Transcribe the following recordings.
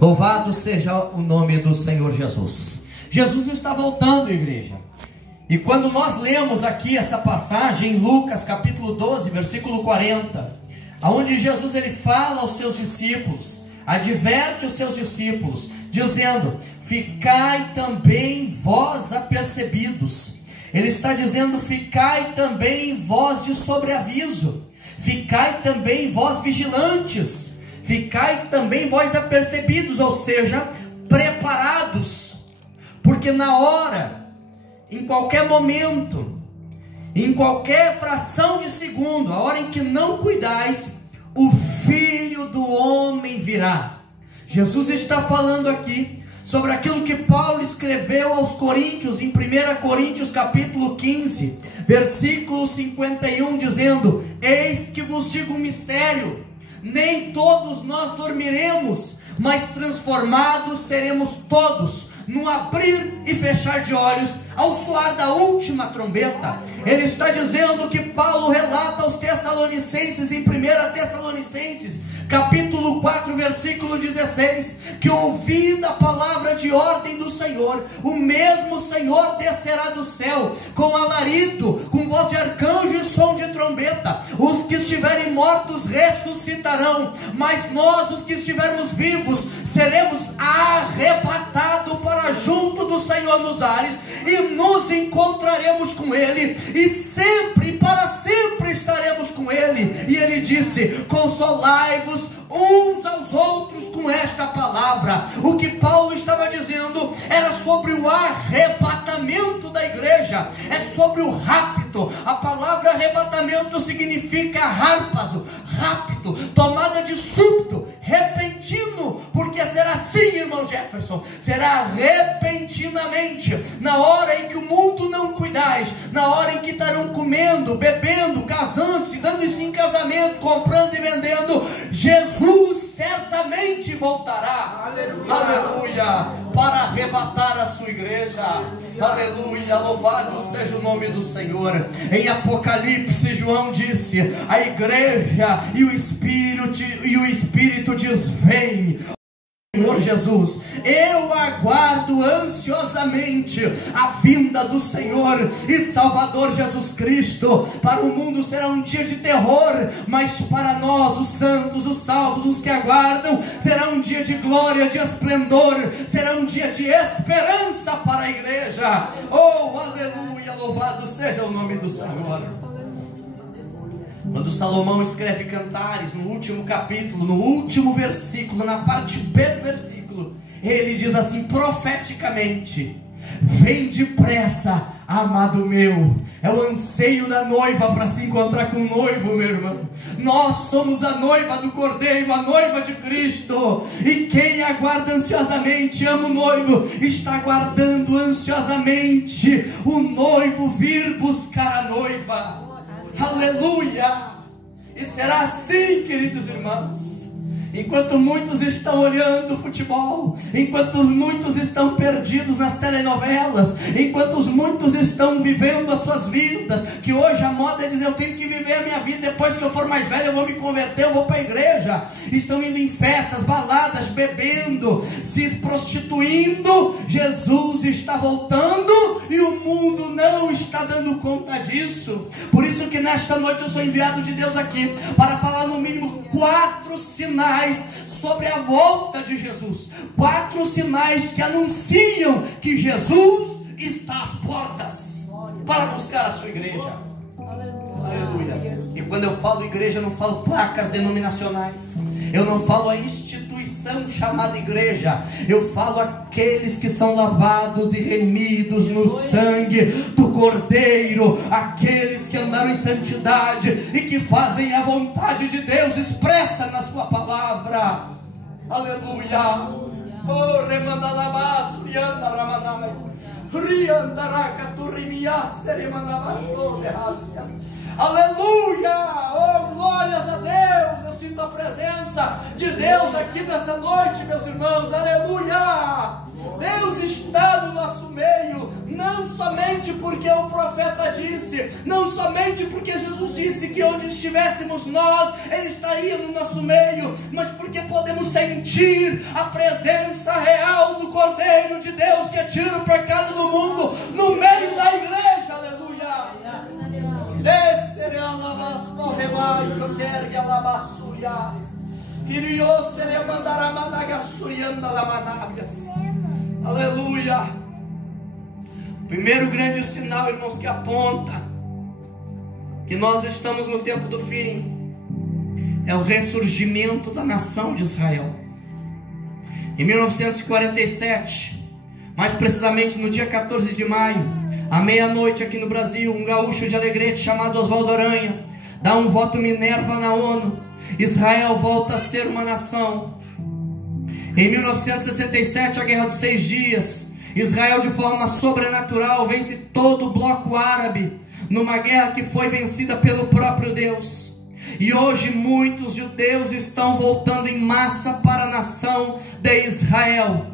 Louvado seja o nome do Senhor Jesus. Jesus está voltando, igreja. E quando nós lemos aqui essa passagem em Lucas capítulo 12, versículo 40, aonde Jesus ele fala aos seus discípulos, adverte os seus discípulos, dizendo: ficai também vós apercebidos. Ele está dizendo: ficai também vós de sobreaviso, ficai também vós vigilantes, ficai também vós apercebidos, ou seja, preparados, porque na hora, em qualquer momento, em qualquer fração de segundo, a hora em que não cuidais, o Filho do Homem virá. Jesus está falando aqui sobre aquilo que Paulo escreveu aos Coríntios, em 1 Coríntios capítulo 15, versículo 51, dizendo: eis que vos digo um mistério, nem todos nós dormiremos, mas transformados seremos todos, no abrir e fechar de olhos, ao soar da última trombeta. Ele está dizendo que Paulo relata aos Tessalonicenses, em 1 Tessalonicenses, capítulo 4, versículo 16, que ouvindo a palavra de ordem do Senhor, o mesmo Senhor descerá do céu, com alarido, com voz de arcanjo e som de trombeta. Os que estiverem mortos ressuscitarão, mas nós, os que estivermos vivos, seremos arrebatados para junto do Senhor nos ares, e nos encontraremos com Ele, e sempre, para sempre estaremos com Ele. E Ele disse: consolai-vos uns aos outros com esta palavra. O que Paulo estava dizendo era sobre o arrebatamento da igreja, é sobre o rapto. A palavra arrebatamento significa harpazo, rápido, tomada de súbito, repentino, porque será assim, irmão Jefferson, será repentinamente, na hora em que o mundo não cuidais, na hora em que estarão comendo, bebendo, casando-se, dando-se em casamento, comprando e vendendo, Jesus certamente voltará. Aleluia, aleluia, para arrebatar a sua igreja. Aleluia, louvado seja o nome do Senhor. Em Apocalipse, João disse: a igreja e o Espírito diz: vem. Senhor Jesus, eu aguardo ansiosamente a vinda do Senhor e Salvador Jesus Cristo. Para o mundo será um dia de terror, mas para nós, os santos, os salvos, os que aguardam, será um dia de glória, de esplendor, será um dia de esperança para a igreja. Oh, aleluia, louvado seja o nome do Senhor. Quando Salomão escreve Cantares, no último capítulo, no último versículo, na parte B do versículo, ele diz assim, profeticamente: vem depressa, amado meu. É o anseio da noiva para se encontrar com o noivo, meu irmão. Nós somos a noiva do Cordeiro, a noiva de Cristo. E quem aguarda ansiosamente, ama o noivo, está aguardando ansiosamente o noivo vir buscar a noiva. Aleluia! E será assim, queridos irmãos. Enquanto muitos estão olhando futebol, enquanto muitos estão perdidos nas telenovelas, enquanto muitos estão vivendo as suas vidas, que hoje a moda é dizer: eu tenho que viver a minha vida, depois que eu for mais velho eu vou me converter, eu vou para a igreja. Estão indo em festas, baladas, bebendo, se prostituindo. Jesus está voltando e o mundo não está dando conta disso. Por isso que nesta noite eu sou enviado de Deus aqui para falar no mínimo 4 sinais sobre a volta de Jesus. 4 sinais que anunciam que Jesus está às portas para buscar a sua igreja. Aleluia. E quando eu falo igreja, eu não falo placas denominacionais, eu não falo a instituição chamada igreja, eu falo aqueles que são lavados e remidos no sangue do Cordeiro, aqueles que andaram em santidade e que fazem a vontade de Deus expressa na sua palavra. Aleluia. Oh, remandalabaço, rianda ramanai, riandaraka turimiasse, remandalabaço, derrácias. Aleluia! Oh, glórias a Deus! Eu sinto a presença de Deus aqui nessa noite, meus irmãos. Aleluia! Deus está no nosso meio, não somente somente porque o profeta disse, não somente porque Jesus disse que onde estivéssemos nós, Ele estaria no nosso meio, mas porque podemos sentir a presença real do Cordeiro de Deus que tira o pecado do mundo no meio da igreja. Aleluia. Aleluia. Primeiro grande sinal, irmãos, que aponta que nós estamos no tempo do fim, é o ressurgimento da nação de Israel. Em 1947, mais precisamente no dia 14 de maio, à meia-noite aqui no Brasil, um gaúcho de Alegrete chamado Oswaldo Aranha dá um voto Minerva na ONU. Israel volta a ser uma nação. Em 1967, a Guerra dos 6 Dias, Israel de forma sobrenatural vence todo o bloco árabe, numa guerra que foi vencida pelo próprio Deus. E hoje muitos judeus estão voltando em massa para a nação de Israel,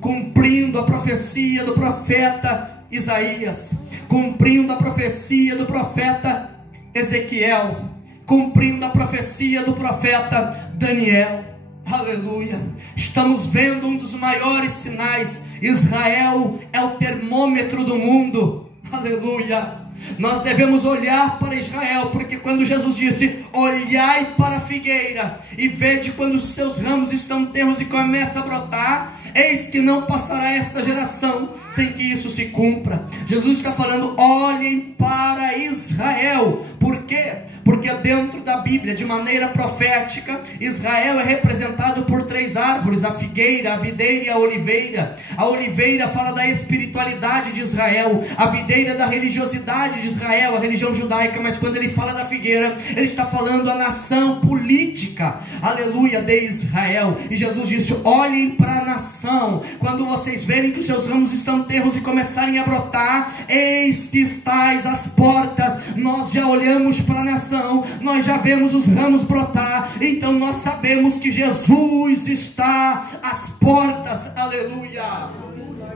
cumprindo a profecia do profeta Isaías, cumprindo a profecia do profeta Ezequiel, cumprindo a profecia do profeta Daniel. Aleluia. Estamos vendo um dos maiores sinais. Israel é o termômetro do mundo. Aleluia. Nós devemos olhar para Israel, porque quando Jesus disse, olhai para a figueira e vede quando os seus ramos estão tenros e começa a brotar, eis que não passará esta geração sem que isso se cumpra. Jesus está falando, olhem para Israel. Por quê? Porque dentro da Bíblia, de maneira profética, Israel é representado por 3 árvores: a figueira, a videira e a oliveira. A oliveira fala da espiritualidade de Israel, a videira da religiosidade de Israel, a religião judaica. Mas quando ele fala da figueira, ele está falando a nação política, aleluia, de Israel. E Jesus disse, olhem para a nação, quando vocês verem que os seus ramos estão tenros e começarem a brotar, eis que estáis às portas. Nós já olhamos para a nação, nós já vemos os ramos brotar, então nós sabemos que Jesus está às portas. Aleluia.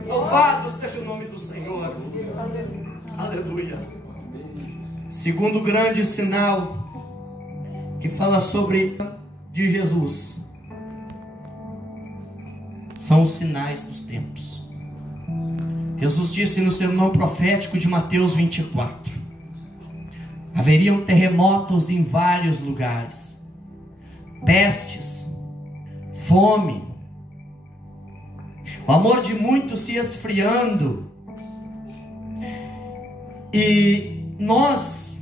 Louvado seja o nome do Senhor. Aleluia. Segundo grande sinal que fala sobre de Jesus são os sinais dos tempos. Jesus disse no sermão profético de Mateus 24: haveriam terremotos em vários lugares, pestes, fome, o amor de muitos se esfriando. E nós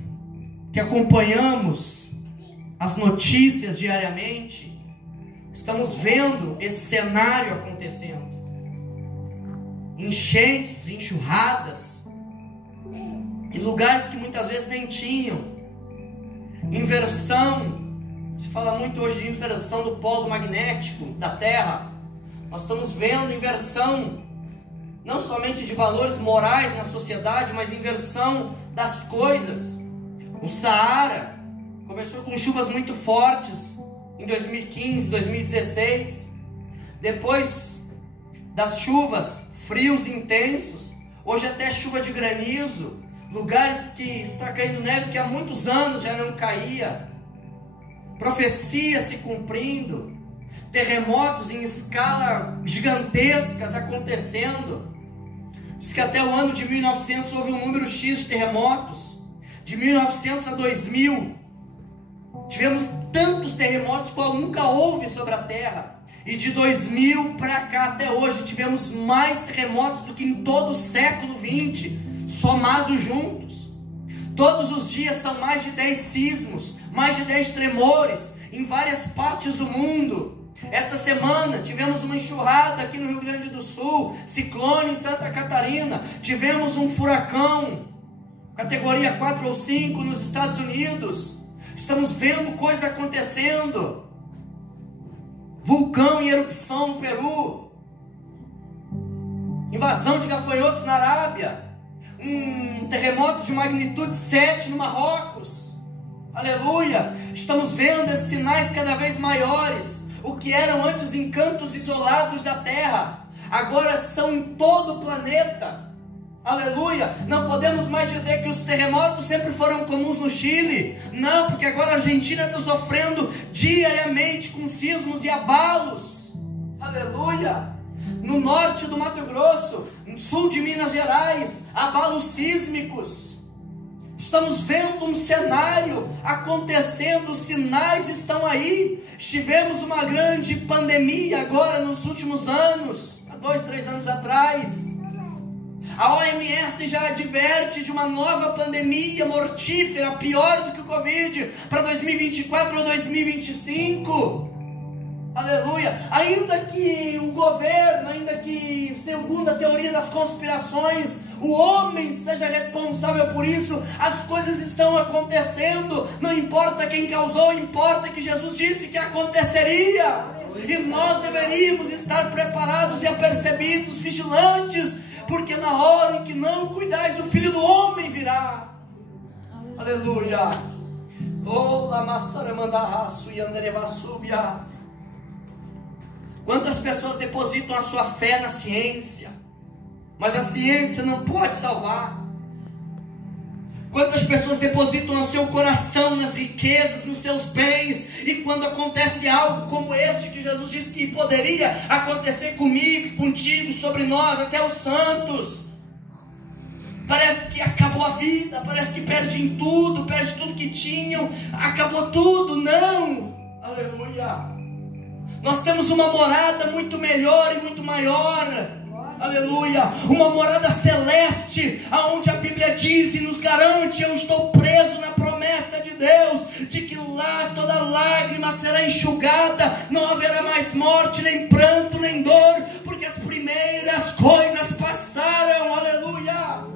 que acompanhamos as notícias diariamente, estamos vendo esse cenário acontecendo. Enchentes, enxurradas, em lugares que muitas vezes nem tinham. Inversão, se fala muito hoje de inversão do polo magnético da Terra. Nós estamos vendo inversão, não somente de valores morais na sociedade, mas inversão das coisas. O Saara começou com chuvas muito fortes em 2015, 2016. Depois das chuvas, frios intensos. Hoje até chuva de granizo. Lugares que está caindo neve que há muitos anos já não caía. Profecia se cumprindo. Terremotos em escala gigantescas acontecendo. Diz que até o ano de 1900 houve um número X de terremotos. De 1900 a 2000 tivemos tantos terremotos qual nunca houve sobre a Terra. E de 2000 para cá até hoje tivemos mais terremotos do que em todo o século 20, somados juntos. Todos os dias são mais de 10 sismos, mais de 10 tremores em várias partes do mundo. Esta semana tivemos uma enxurrada aqui no Rio Grande do Sul, ciclone em Santa Catarina, tivemos um furacão, categoria 4 ou 5 nos Estados Unidos. Estamos vendo coisa acontecendo. Vulcão em erupção no Peru. Invasão de gafanhotos na Arábia. Um terremoto de magnitude 7 no Marrocos. Aleluia. Estamos vendo esses sinais cada vez maiores. O que eram antes encantos isolados da Terra, agora são em todo o planeta. Aleluia. Não podemos mais dizer que os terremotos sempre foram comuns no Chile. Não, porque agora a Argentina está sofrendo diariamente com sismos e abalos. Aleluia. No norte do Mato Grosso, no sul de Minas Gerais, abalos sísmicos. Estamos vendo um cenário acontecendo, os sinais estão aí. Tivemos uma grande pandemia agora nos últimos anos, há 2, 3 anos atrás. A OMS já adverte de uma nova pandemia mortífera, pior do que o Covid, para 2024 ou 2025. Aleluia. Ainda que o governo, ainda que segundo a teoria das conspirações, o homem seja responsável por isso, as coisas estão acontecendo. Não importa quem causou, importa que Jesus disse que aconteceria. E nós deveríamos estar preparados e apercebidos, vigilantes, porque na hora em que não cuidais, o Filho do Homem virá. Aleluia. Quantas pessoas depositam a sua fé na ciência, mas a ciência não pode salvar. Quantas pessoas depositam o seu coração nas riquezas, nos seus bens, e quando acontece algo como este que Jesus disse que poderia acontecer comigo, contigo, sobre nós, até os santos, parece que acabou a vida, parece que perde tudo que tinham, acabou tudo. Não, aleluia. Nós temos uma morada muito melhor e muito maior, aleluia, uma morada celeste, aonde a Bíblia diz e nos garante: eu estou preso na promessa de Deus, de que lá toda lágrima será enxugada, não haverá mais morte, nem pranto, nem dor, porque as primeiras coisas passaram, aleluia.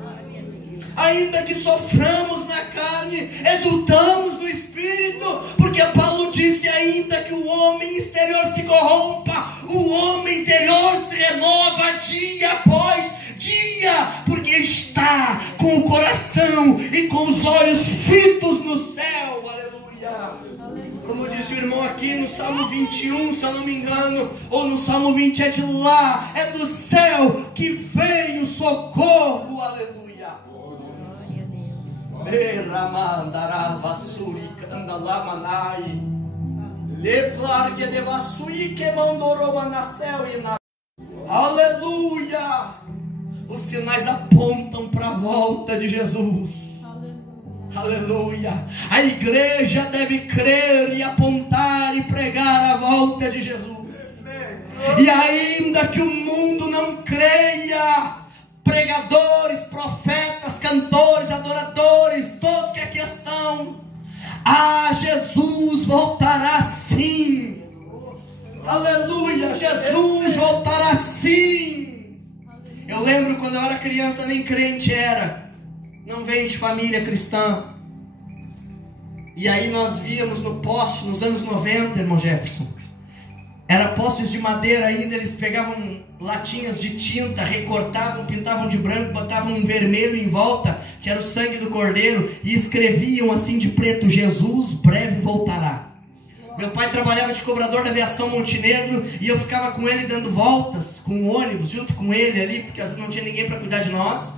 Ainda que soframos na carne, exultamos no Espírito, porque Paulo disse: ainda que o homem exterior se corrompa, o homem interior se renova dia após dia, porque está com o coração e com os olhos fitos no céu, aleluia. Como disse o irmão aqui no Salmo 21, se eu não me engano, ou no Salmo 20, é de lá, é do céu que vem o socorro, aleluia. Aleluia. Os sinais apontam para a volta de Jesus. Aleluia. A igreja deve crer e apontar e pregar a volta de Jesus. E ainda que o mundo não creia, pregadores, profetas, cantores, adoradores, todos que aqui estão, Jesus voltará sim. Aleluia, Jesus voltará sim. Eu lembro quando eu era criança, nem crente era, não veio de família cristã. E aí nós víamos no poste, nos anos 90, irmão Jefferson, era postes de madeira ainda, eles pegavam latinhas de tinta, recortavam, pintavam de branco, botavam um vermelho em volta, que era o sangue do cordeiro, e escreviam assim de preto: Jesus breve voltará. Meu pai trabalhava de cobrador da aviação Montenegro, e eu ficava com ele dando voltas, com o ônibus, junto com ele ali, porque às vezes não tinha ninguém para cuidar de nós,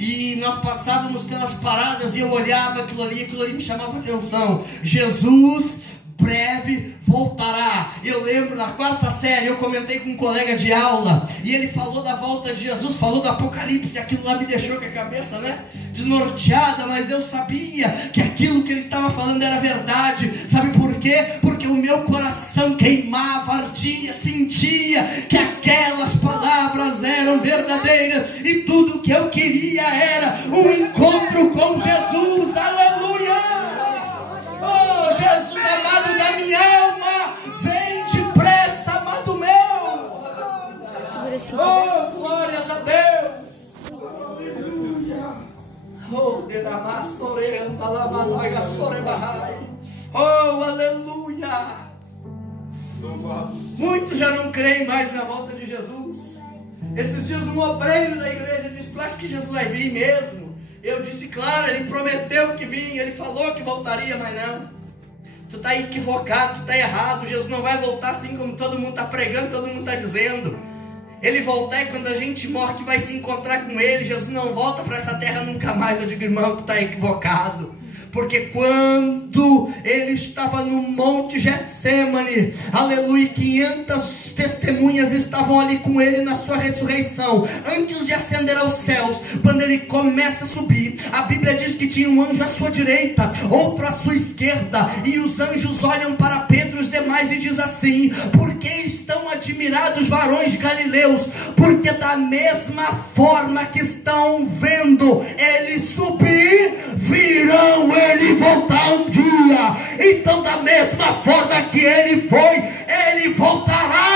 e nós passávamos pelas paradas, e eu olhava aquilo ali me chamava a atenção: Jesus breve voltará. Eu lembro na 4ª série, eu comentei com um colega de aula, e ele falou da volta de Jesus, falou do Apocalipse, aquilo lá me deixou com a cabeça, desnorteada, mas eu sabia que aquilo que ele estava falando era verdade. Sabe por quê? Porque o meu coração queimava, ardia, sentia que aquelas palavras eram verdadeiras, e tudo o que eu queria era um encontro com Jesus. Aleluia! Oh, Jesus amado da minha alma, vem depressa, amado meu. Oh, glórias a Deus. Oh, oh, aleluia. Muitos já não creem mais na volta de Jesus. Esses dias um obreiro da igreja disse: acho que Jesus vai vir mesmo. Eu disse: claro, ele prometeu que vinha, ele falou que voltaria, mas não. Tu está equivocado, tu está errado. Jesus não vai voltar assim como todo mundo está pregando, todo mundo está dizendo. Ele voltar, e quando a gente morre que vai se encontrar com Ele, Jesus não volta para essa terra nunca mais. Eu digo, irmão, tu está equivocado. Porque quando ele estava no Monte Getsemane, aleluia, 500 testemunhas estavam ali com ele na sua ressurreição. Antes de ascender aos céus, quando ele começa a subir, a Bíblia diz que tinha um anjo à sua direita, outro à sua esquerda, e os anjos olham para Pedro e os demais e diz assim: por que estão admirados, varões galileus? Porque da mesma forma que estão vendo ele subir, virão ele voltar um dia. Então da mesma forma que ele foi, ele voltará.